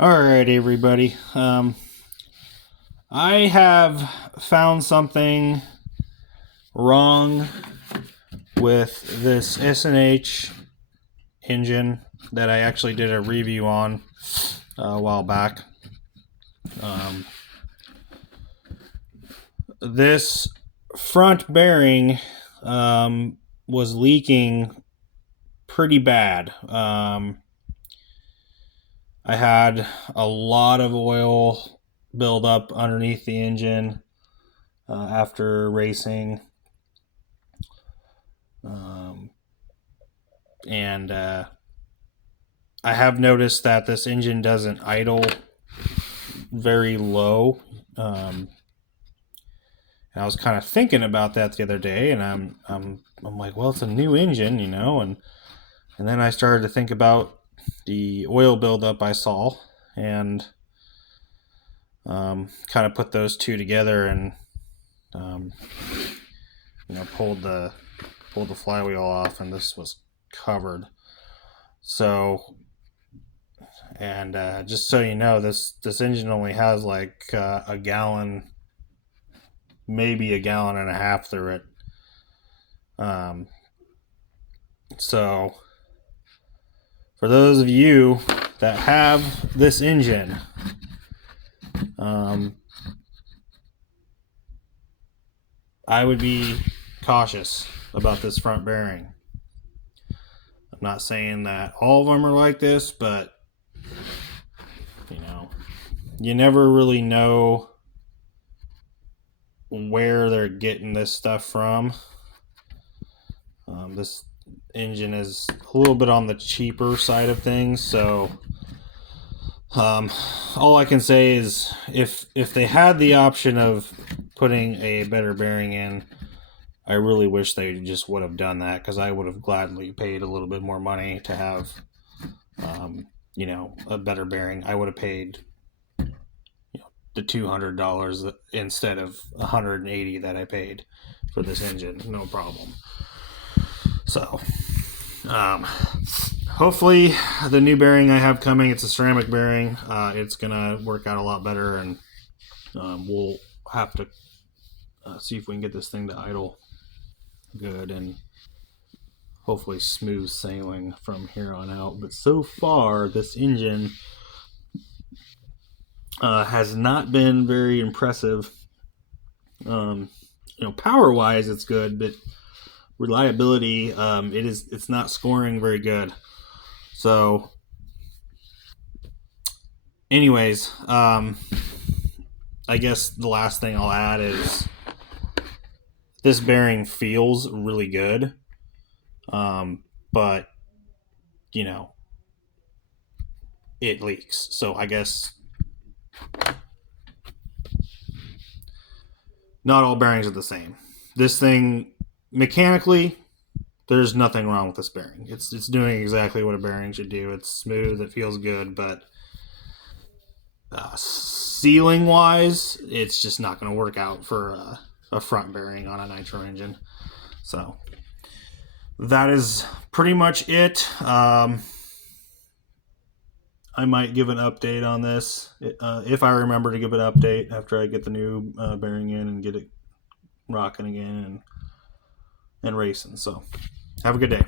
All right, everybody. I have found something wrong with this S&H engine that I actually did a review on a while back. This front bearing was leaking pretty bad. I had a lot of oil build up underneath the engine after racing. And I have noticed that this engine doesn't idle very low. And I was kind of thinking about that the other day, and I'm like, well, it's a new engine, and then I started to think about the oil buildup I saw, and kind of put those two together, and pulled the flywheel off, and this was covered. So, and just so you know, this engine only has like a gallon, maybe a gallon and a half through it. So for those of you that have this engine, I would be cautious about this front bearing. I'm not saying that all of them are like this, but you never really know where they're getting this stuff from. This engine is a little bit on the cheaper side of things, so all I can say is if they had the option of putting a better bearing in, I really wish they just would have done that, because I would have gladly paid a little bit more money to have a better bearing. I would have paid the $200 instead of $180 that I paid for this engine, no problem. So hopefully the new bearing I have coming, it's a ceramic bearing, it's gonna work out a lot better, and we'll have to see if we can get this thing to idle good and hopefully smooth sailing from here on out. But so far this engine has not been very impressive. Power wise it's good, but reliability, it's not scoring very good. So anyways, I guess the last thing I'll add is this bearing feels really good, but it leaks. So I guess not all bearings are the same. This thing, mechanically, there's nothing wrong with this bearing. It's doing exactly what a bearing should do. It's smooth, it feels good, but sealing wise, it's just not going to work out for a front bearing on a Nitro engine. So that is pretty much it. I might give an update on this if I remember to give an update after I get the new bearing in and get it rocking again and racing. So have a good day.